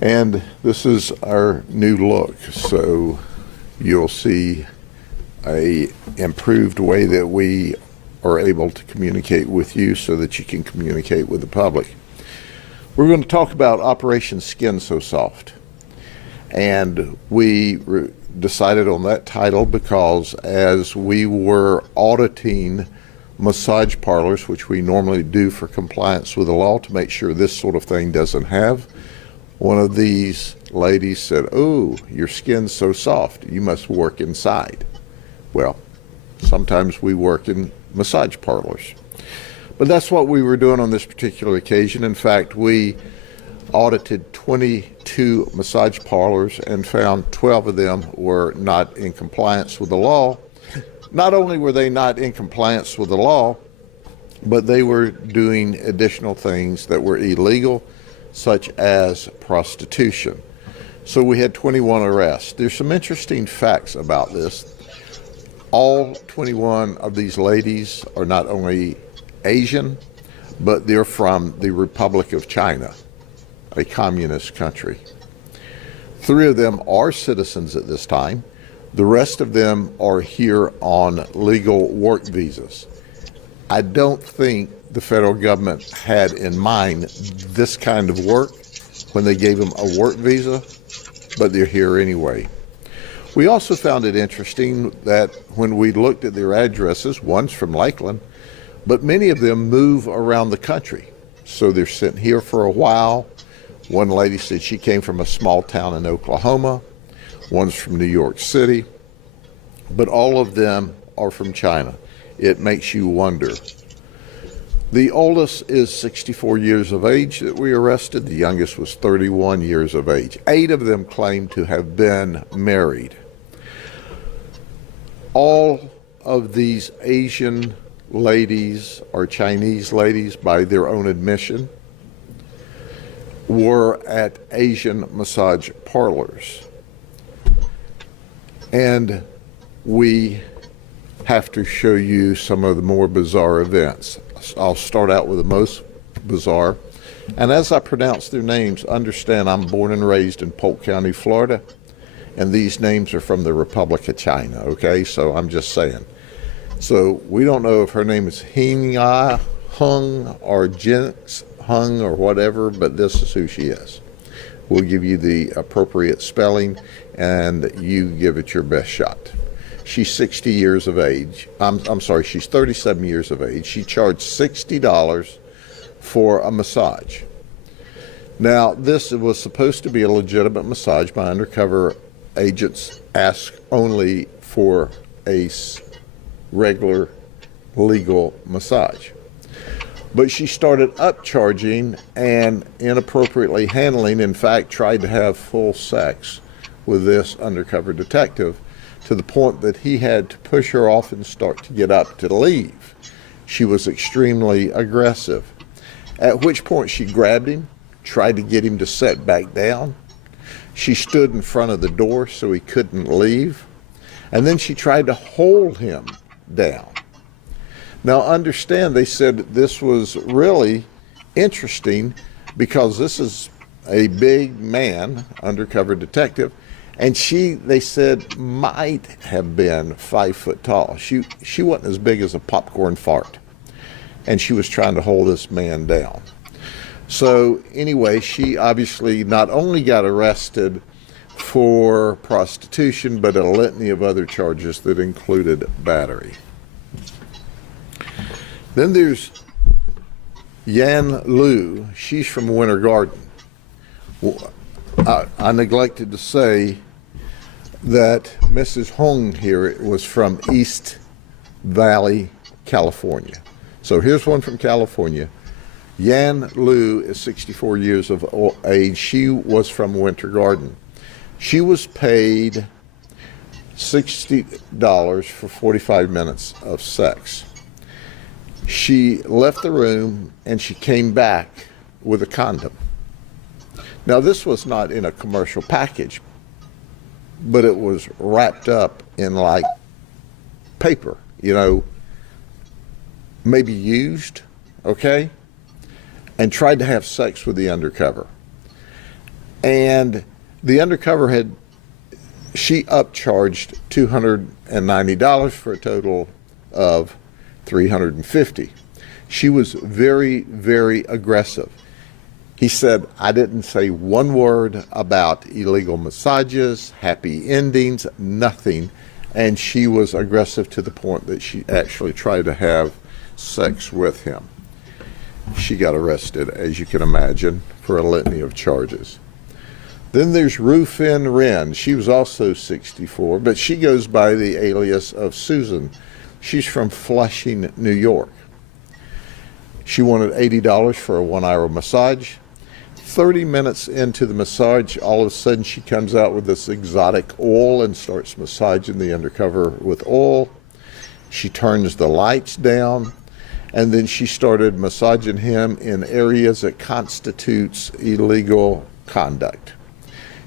And this is our new look. So you'll see a improved way that we are able to communicate with you so that you can communicate with the public. We're going to talk about Operation Skin So Soft. And we decided on that title because as we were auditing massage parlors, which we normally do for compliance with the law to make sure this sort of thing doesn't have, one of these ladies said, "Oh, your skin's so soft, you must work inside." Well, sometimes we work in massage parlors. But that's what we were doing on this particular occasion. In fact, we audited 22 massage parlors and found 12 of them were not in compliance with the law. Not only were they not in compliance with the law, but they were doing additional things that were illegal, such as prostitution. So we had 21 arrests. There's some interesting facts about this. All 21 of these ladies are not only Asian, but they're from the Republic of China, a communist country. 3 of them are citizens at this time. The rest of them are here on legal work visas. I don't think the federal government had in mind this kind of work when they gave them a work visa, but they're here anyway. We also found it interesting that when we looked at their addresses, one's from Lakeland, but many of them move around the country. So they're sitting here for a while. One lady said she came from a small town in Oklahoma. One's from New York City. But all of them are from China. It makes you wonder. The oldest is 64 years of age that we arrested. The youngest was 31 years of age. 8 of them claimed to have been married. All of these Asian ladies or Chinese ladies, by their own admission, were at Asian massage parlors. And we have to show you some of the more bizarre events. I'll start out with the most bizarre. And as I pronounce their names, understand I'm born and raised in Polk County, Florida, and these names are from the Republic of China, okay? So I'm just saying. So we don't know if her name is Hing-Ya, Hung, or Jinx Hung, or whatever, but this is who she is. We'll give you the appropriate spelling, and you give it your best shot. She's 60 years of age. I'm sorry, she's 37 years of age. She charged $60 for a massage. Now, this was supposed to be a legitimate massage. My undercover agents asked only for a regular, legal massage. But she started upcharging and inappropriately handling, in fact, tried to have full sex with this undercover detective, to the point that he had to push her off and start to get up to leave. She was extremely aggressive, at which point she grabbed him, tried to get him to sit back down. She stood in front of the door so he couldn't leave, and then she tried to hold him down. Now understand, they said this was really interesting because this is a big man, undercover detective, and they said, might have been 5 foot tall. She wasn't as big as a popcorn fart. And she was trying to hold this man down. So anyway, she obviously not only got arrested for prostitution, but a litany of other charges that included battery. Then there's Yan Lu. She's from Winter Garden. I neglected to say that Mrs. Hong here was from East Valley, California. So here's one from California. Yan Lu is 64 years of age. She was from Winter Garden. She was paid $60 for 45 minutes of sex. She left the room and she came back with a condom. Now, this was not in a commercial package, but it was wrapped up in like paper, you know, maybe used, okay, and tried to have sex with the undercover. And the undercover she upcharged $290 for a total of $350. She was very, very aggressive. He said, I didn't say one word about illegal massages, happy endings, nothing. And she was aggressive to the point that she actually tried to have sex with him. She got arrested, as you can imagine, for a litany of charges. Then there's Rufin Wren. She was also 64, but she goes by the alias of Susan. She's from Flushing, New York. She wanted $80 for a 1-hour massage. 30 minutes into the massage, all of a sudden she comes out with this exotic oil and starts massaging the undercover with oil. She turns the lights down, and then she started massaging him in areas that constitutes illegal conduct.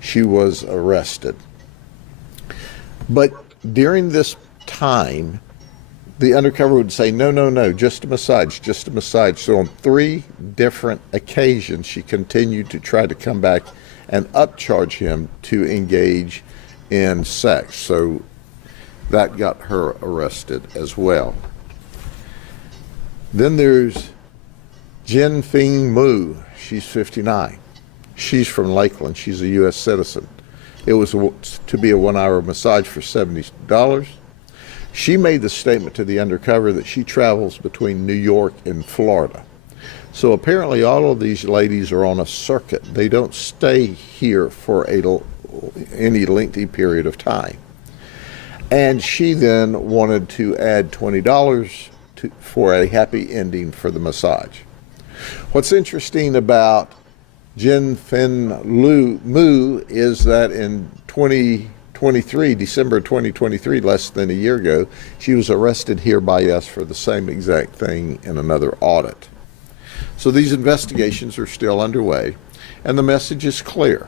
She was arrested. But during this time, the undercover would say, no, no, no, just a massage, just a massage. So on 3 different occasions, she continued to try to come back and upcharge him to engage in sex. So that got her arrested as well. Then there's Jin Fing Mu. She's 59. She's from Lakeland. She's a U.S. citizen. It was to be a 1-hour massage for $70. She made the statement to the undercover that she travels between New York and Florida. So apparently all of these ladies are on a circuit. They don't stay here for any lengthy period of time. And she then wanted to add $20 for a happy ending for the massage. What's interesting about Jin Fin Mu is that in December 2023, less than a year ago, she was arrested here by us for the same exact thing in another audit. So these investigations are still underway, and the message is clear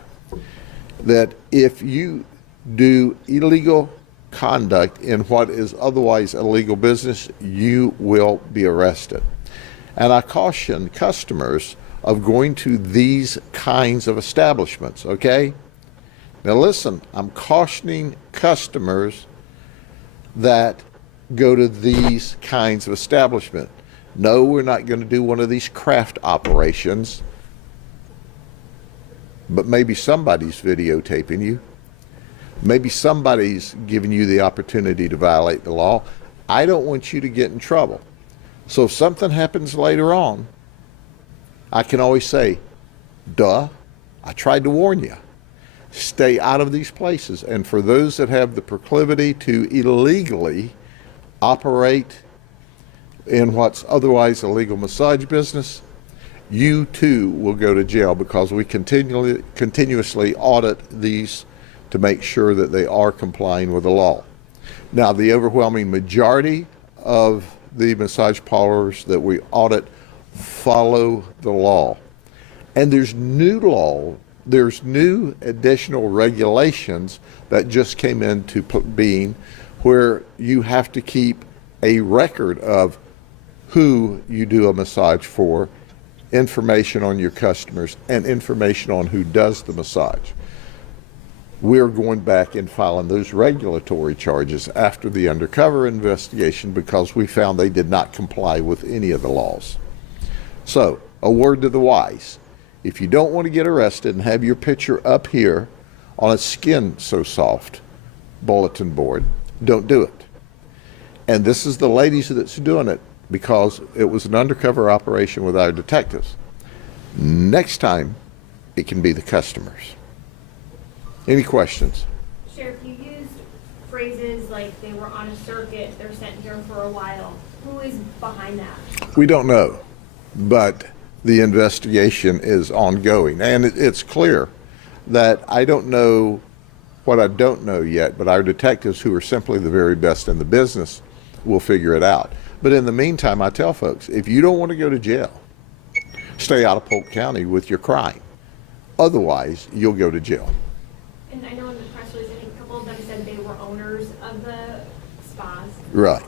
that if you do illegal conduct in what is otherwise a legal business, you will be arrested. And I caution customers of going to these kinds of establishments, okay? Now listen, I'm cautioning customers that go to these kinds of establishments. No, we're not going to do one of these craft operations, but maybe somebody's videotaping you. Maybe somebody's giving you the opportunity to violate the law. I don't want you to get in trouble. So if something happens later on, I can always say, duh, I tried to warn you. Stay out of these places. And for those that have the proclivity to illegally operate in what's otherwise a legal massage business, you too will go to jail, because we continuously audit these to make sure that they are complying with the law. Now, the overwhelming majority of the massage parlors that we audit follow the law. And there's new additional regulations that just came into being, where you have to keep a record of who you do a massage for, information on your customers, and information on who does the massage. We're going back and filing those regulatory charges after the undercover investigation, because we found they did not comply with any of the laws. So, a word to the wise. If you don't want to get arrested and have your picture up here on a skin so soft bulletin board, don't do it. And this is the ladies that's doing it, because it was an undercover operation with our detectives. Next time, it can be the customers. Any questions? Sheriff, you used phrases like they were on a circuit, they're sent here for a while. Who is behind that? We don't know, but the investigation is ongoing. And it's clear that I don't know what I don't know yet, but our detectives, who are simply the very best in the business, will figure it out. But in the meantime, I tell folks, if you don't want to go to jail, stay out of Polk County with your crime. Otherwise, you'll go to jail. And I know in the press release, I think a couple of them said they were owners of the spas. Right.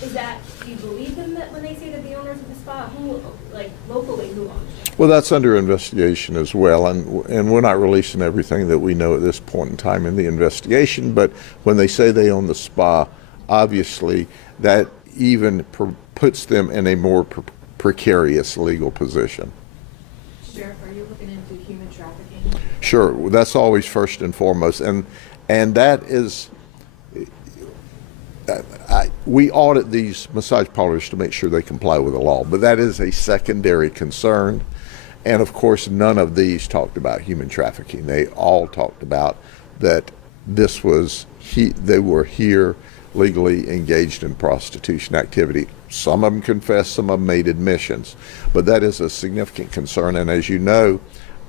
Do you believe them that when they say that the owners of the spa, who, like locally, who owns it? Well, that's under investigation as well, and we're not releasing everything that we know at this point in time in the investigation, but when they say they own the spa, obviously that even puts them in a more precarious legal position. Sheriff, are you looking into human trafficking? Sure, that's always first and foremost, and that is, we audit these massage parlors to make sure they comply with the law, but that is a secondary concern. And of course, none of these talked about human trafficking. They all talked about that they were here legally engaged in prostitution activity. Some of them confessed, some of them made admissions, but that is a significant concern. And as you know,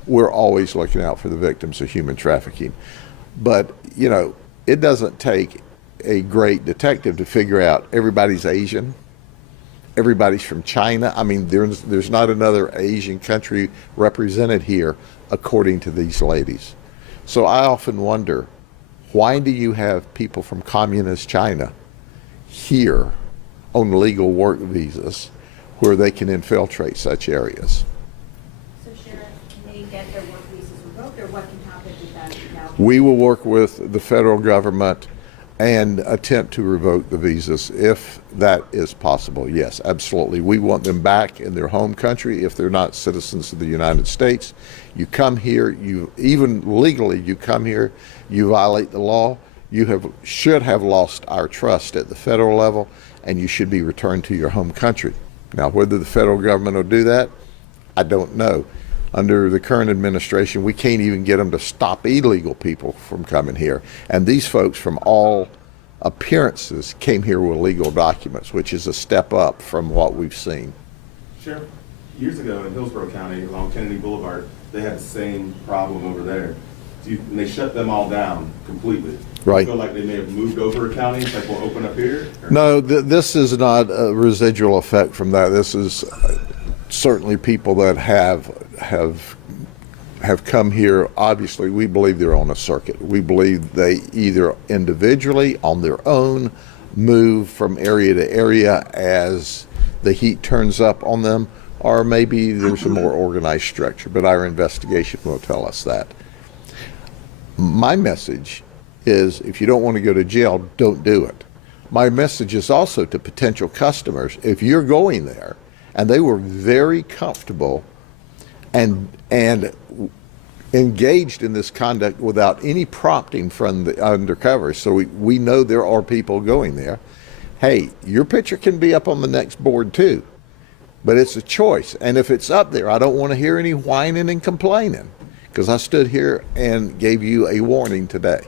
we're always looking out for the victims of human trafficking. But, you know, it doesn't take a great detective to figure out everybody's Asian, everybody's from China. I mean, there's not another Asian country represented here, according to these ladies. So I often wonder, why do you have people from communist China here on legal work visas where they can infiltrate such areas? So Sheriff, can they get their work visas revoked, or what can happen with that now? We will work with the federal government and attempt to revoke the visas if that is possible. Yes, absolutely. We want them back in their home country if they're not citizens of the United States. You come here, even legally, you come here, you violate the law, should have lost our trust at the federal level, and you should be returned to your home country. Now, whether the federal government will do that, I don't know. Under the current administration, we can't even get them to stop illegal people from coming here. And these folks, from all appearances, came here with legal documents, which is a step up from what we've seen. Sheriff, years ago in Hillsborough County, along Kennedy Boulevard, they had the same problem over there. And they shut them all down completely. Right. You feel like they may have moved over a county, like we'll open up here? Or? No, this is not a residual effect from that. This is certainly people that have come here. Obviously, we believe they're on a circuit. We believe they either individually, on their own, move from area to area as the heat turns up on them, or maybe there's a more organized structure, but our investigation will tell us that. My message is, if you don't want to go to jail, don't do it. My message is also to potential customers, if you're going there, and they were very comfortable and engaged in this conduct without any prompting from the undercovers. So we know there are people going there. Hey, your picture can be up on the next board too, but it's a choice. And if it's up there, I don't want to hear any whining and complaining, because I stood here and gave you a warning today.